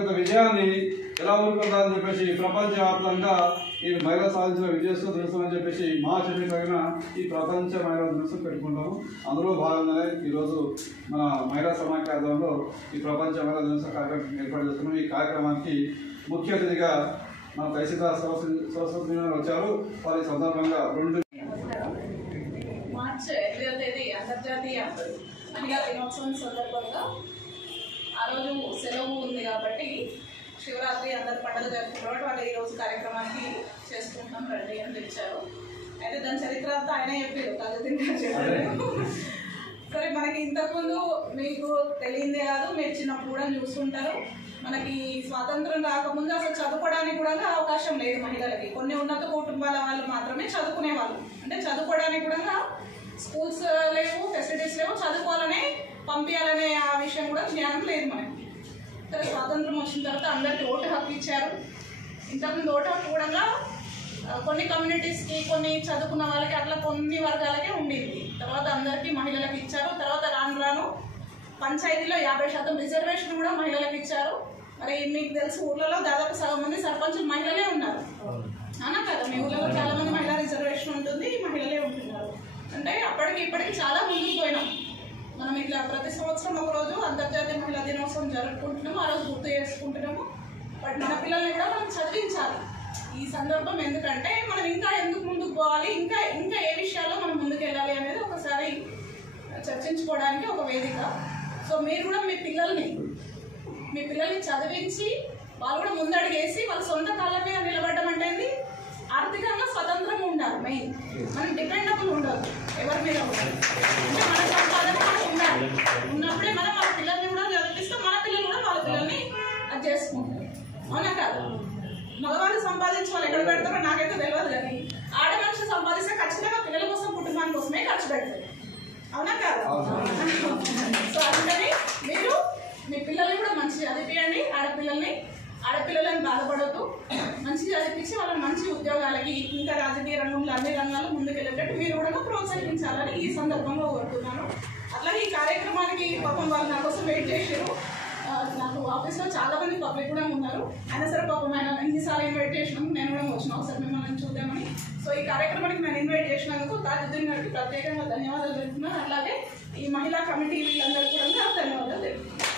పెద్ద విజయాన్ని ఎలా ఊరుకుంటారని చెప్పేసి ప్రపంచవ్యాప్తంగా ఈ మహిళా సాధించిన విజయోత్సవ దినోత్సవం అని చెప్పేసి మార్చి 8న ఈ ప్రపంచ మహిళా దినోత్సవం పెట్టుకుంటాము. అందులో భాగంగానే ఈరోజు మన మహిళా సమాఖ్య ఆధ్వర్యంలో ఈ ప్రపంచ మహిళా దినోత్సవ కార్యక్రమం ఏర్పాటు చేస్తున్నాం. ఈ కార్యక్రమానికి ముఖ్య అతిథిగా మన తహసీల్దార్ సరస్వతి వచ్చారు. వారి సందర్భంగా మార్చి 8వ తేదీ అంతర్జాతీయ మహిళా దినోత్సవం సందర్భంగా ఆ రోజు సెలవు ఉంది కాబట్టి శివరాత్రి అందరు పండుగ జరుపుకున్నప్పుడు వాళ్ళు ఈరోజు కార్యక్రమానికి చేసుకుంటాం రండి అని తెచ్చారు. అయితే దాని చరిత్ర అంతా ఆయన చెప్పారు, తల్లిదండ్రులు చెప్పారు. సరే, మనకి ఇంతకుముందు మీకు తెలియదే కాదు, మీరు చిన్నప్పుడు కూడా చూస్తుంటారు. మనకి స్వాతంత్రం రాకముందు అసలు చదువుకోవడానికి కూడా అవకాశం లేదు మహిళలకి. కొన్ని ఉన్నత కుటుంబాల వాళ్ళు మాత్రమే చదువుకునేవాళ్ళు. అంటే చదువుకోవడానికి కూడా స్కూల్స్ లేవు, ఫెసిలిటీస్ లేవు, చదువుకోవాలనే పంపించాలనే ఆ విషయం కూడా జ్ఞానం లేదు మనకి. సరే, స్వాతంత్రం వచ్చిన తర్వాత అందరికీ ఓటు హక్కు ఇచ్చారు. ఇంతకుముందు ఓటు హక్కు కూడా కొన్ని కమ్యూనిటీస్కి, కొన్ని చదువుకున్న వాళ్ళకి, అట్లా కొన్ని వర్గాలకే ఉండేది. తర్వాత అందరికీ మహిళలకు ఇచ్చారు. తర్వాత రాను రాను పంచాయతీలో 50% రిజర్వేషన్ కూడా మహిళలకు ఇచ్చారు. మరి మీకు తెలుసు, ఊళ్ళలో దాదాపు సగం మంది సర్పంచులు మహిళలే ఉన్నారు, అవునా కదా? మీ ఊళ్ళలో చాలా మంది మహిళా రిజర్వేషన్ ఉంటుంది, మహిళలే ఉంటున్నారు. అంటే అప్పటికి ఇప్పటికి చాలా ముందుకు పోయినాం మనం. ఇట్లా ప్రతి సంవత్సరం ఒకరోజు అంతర్జాతీయ మహిళా దినోత్సవం జరుపుకుంటున్నాము, ఆ రోజు గుర్తు చేసుకుంటున్నాము. బట్ మన పిల్లల్ని కూడా మనం చదివించాలి ఈ సందర్భం. ఎందుకంటే మనం ఇంకా ఎందుకు ముందుకు పోవాలి, ఇంకా ఏ విషయాల్లో మనం ముందుకు వెళ్ళాలి అనేది ఒకసారి చర్చించుకోవడానికి ఒక వేదిక. సో మీరు కూడా మీ పిల్లల్ని చదివించి వాళ్ళు కూడా ముందడుగేసి వాళ్ళ సొంత కాళ్ళ మీద నిలబడడం అంటే ఆర్థికంగా స్వతంత్రంగా ఉండాలి. మెయిన్ మనం డిపెండబుల్ ఉండదు ఎవరి మీద కూడా. అంటే మన సంపాదన మనకు ఉండాలి. ఉన్నప్పుడే మనం మన పిల్లల్ని కూడా చదివిస్తాం, మన పిల్లలు కూడా వాళ్ళ పిల్లల్ని అది చేసుకుంటారు, అవునా కాదు? మగవాళ్ళు సంపాదించి వాళ్ళు ఎక్కడ పెడతారో నాకైతే తెలియదు, కానీ ఆడ మనిషి సంపాదిస్తే ఖచ్చితంగా పిల్లల కోసం, కుటుంబాని కోసమే ఖర్చు పెడతారు, అవునా కాదు? సో అందుకని మీరు మీ పిల్లల్ని కూడా మంచి చదివించండి. ఆడపిల్లలని బాధపడద్దు, మంచి చదివించి వాళ్ళని మంచి ఉద్యోగాలకి, ఇంకా రాజకీయ రంగంలో అన్ని రంగాల్లో ముందుకెళ్ళేటట్టు మీరు కూడా ప్రోత్సహించాలని ఈ సందర్భంగా కోరుతున్నాను. అట్లాగే ఈ కార్యక్రమానికి పాపం వాళ్ళు నా కోసం వెయిట్ చేశారు. నాకు ఆఫీస్లో చాలా మంది పబ్లిక్ కూడా ఉన్నారు. అయినా సరే పాపం ఆయన ఎన్నిసార్లు ఇన్వైట్ చేసినాము, నేను కూడా వచ్చిన ఒకసారి మిమ్మల్ని చూద్దామని. సో ఈ కార్యక్రమానికి నేను ఇన్వైట్ చేసినందుకు తాజుద్దీన్ గారికి ప్రత్యేకంగా ధన్యవాదాలు తెలుపుతున్నాను. అలాగే ఈ మహిళా కమిటీ వీళ్ళందరికీ కూడా ధన్యవాదాలు తెలుపుతున్నాను.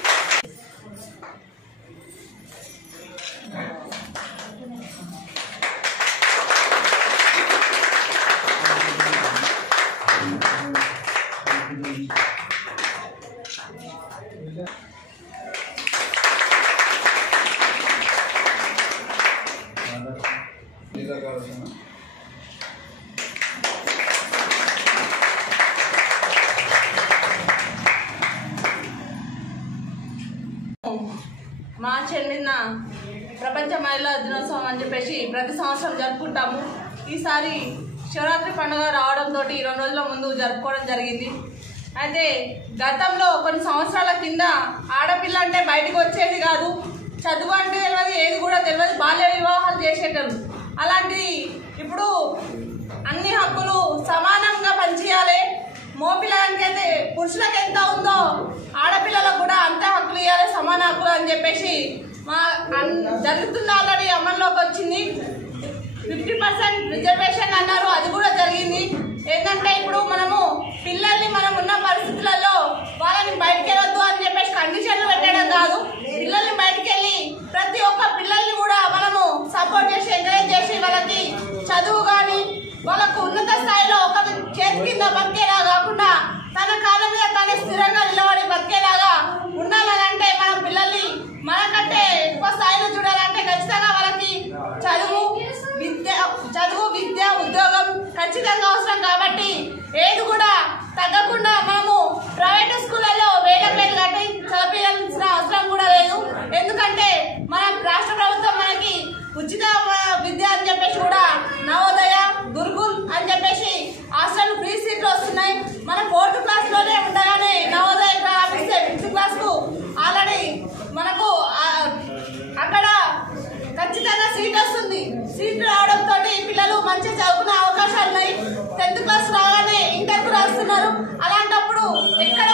మార్చి 8న ప్రపంచ మహిళా దినోత్సవం అని చెప్పేసి ప్రతి సంవత్సరం జరుపుకుంటాము. ఈసారి శివరాత్రి పండుగ రావడంతో 2 రోజుల ముందు జరుపుకోవడం జరిగింది. అయితే గతంలో కొన్ని సంవత్సరాల కింద ఆడపిల్ల అంటే బయటకు వచ్చేది కాదు, చదువు అంటే తెలియదు, ఏది కూడా తెలియదు, బాల్య వివాహాలు చేసేటప్పుడు. అలాంటిది ఇప్పుడు అన్ని హక్కులు సమానంగా పనిచేయాలి. మోపిల్లలకి అయితే పురుషులకు ఎంత ఉందో ఆడపిల్లలకు కూడా అంతే హక్కులు ఇవ్వాలి, సమాన హక్కులు అని చెప్పేసి జరుగుతుంది. ఆల్రెడీ అమల్లోకి వచ్చింది. 50% రిజర్వేషన్ అన్నారు, అది కూడా జరిగింది. ఏంటంటే ఇప్పుడు మనము పిల్లల్ని మనం ఉన్న పరిస్థితులలో వాళ్ళని బయటకు వెళ్ళొద్దు అని చెప్పేసి కండిషన్లు పెట్టడం కాదు, పిల్లల్ని బయటకు వెళ్ళి ప్రతి ఒక్క పిల్లల్ని కూడా మనము సపోర్ట్ చేసి, ఎంకరేజ్ చేసి వాళ్ళకి చదువు కానీ వాళ్ళకు ఉన్నత స్థాయిలో ఒక చేతి కింద బతికేలా కాకుండా తన కాళ్ళ మీద తానే స్థిరంగా నిలబడి బతికేలాగా ఉండాలంటే మన పిల్లల్ని మనకంటే ఎక్కువ స్థాయిలో చూడాలంటే ఖచ్చితంగా వాళ్ళకి చదువు, విద్య, ఉద్యోగం ఖచ్చితంగా అవసరం. కాబట్టి ఏది కూడా తగ్గకుండా మనము ప్రైవేట్ స్కూళ్ళలో వేల కట్టి చదివించాల్సిన అవసరం కూడా లేదు. ఎందుకంటే మన రాష్ట్ర ప్రభుత్వం మనకి ఉచిత విద్య అని చెప్పేసి కూడా నవోదయ, గురుకుల్ అని చెప్పేసి హాస్టల్ ఫ్రీ సీట్లు వస్తున్నాయి. మనం 4th క్లాస్లోనే ఉండగానే నవోదయ ఆపిస్తే 5th క్లాస్కు ఆల్రెడీ మనకు అక్కడ ఖచ్చితంగా సీట్ వస్తుంది. సీట్లు రావడంతో పిల్లలు మంచిగా చదువుకునే అవకాశాలు ఉన్నాయి. 10th క్లాస్ రాగానే ఇంటర్కు రాస్తున్నారు. అలాంటప్పుడు ఎక్కడ